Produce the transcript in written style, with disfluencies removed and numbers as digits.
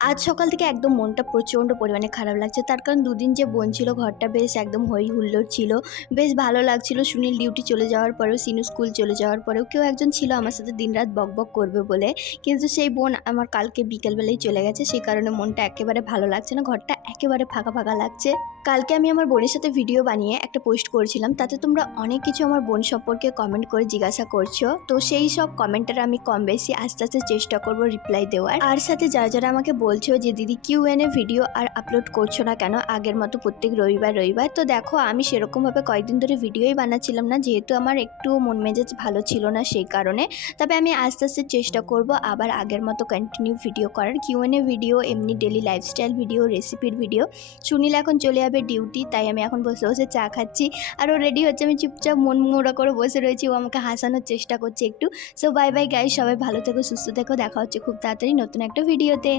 আজ সকাল থেকে একদম মনটা প্রচণ্ড পরিমাণে খারাপ লাগছে। তার কারণ দুদিন যে বোন ছিল ঘরটা বেশ একদম হই হুল্লোড় ছিল। বেশ ভালো লাগছিল। সুনীল ডিউটি চলে যাওয়ার পরেও, সিনু স্কুল চলে যাওয়ার পরেও কেউ একজন ছিল আমার সাথে দিনরাত বকবক করবে বলে। কিন্তু সেই বোন আমার কালকে বিকেলবেলায় চলে গেছে। সেই কারণে মনটা একেবারে ভালো লাগছে না। ঘরটা একেবারে ফাঁকা, ফাঁকা লাগছে। কালকে আমি আমার বোনের সাথে ভিডিও বানিয়ে একটা পোস্ট করেছিলাম। তাতে তোমরা অনেক কিছু আমার বোন সম্পর্কে কমেন্ট করে জিজ্ঞাসা করছো। তো সেই সব কমেন্টের আমি কম বেশি আস্তে, আস্তে চেষ্টা করব রিপ্লাই দেওয়ার। আর সাথে যারা আমাকে বলছো যে দিদি কিউএনএ ভিডিও আর আপলোড করছো না কেন আগের মতো প্রত্যেক রবিবার রবিবার? তো দেখো আমি সেরকমভাবে কয়েকদিন ধরে ভিডিওই বানাচ্ছিলাম না, যেহেতু আমার একটু মন মেজাজ ভালো ছিল না সেই কারণে। তবে আমি আস্তে আস্তে চেষ্টা করব আবার আগের মতো কন্টিনিউ ভিডিও করার। কিউএনএ ভিডিও, এমনি ডেলি লাইফস্টাইল ভিডিও, রেসিপির ভিডিও। সুনীল এখন চলে যাবে ডিউটি, তাই আমি এখন বসে বসে চা খাচ্ছি। আর ও রেডি হচ্ছে, আমি চুপচাপ মন মোড়া করে বসে রয়েছি। ও আমাকে হাসানোর চেষ্টা করছে একটু। সো বাই বাই গাইস, সবাই ভালো থেকো, সুস্থ থেকো। দেখা হচ্ছে খুব তাড়াতাড়ি নতুন একটা ভিডিওতে।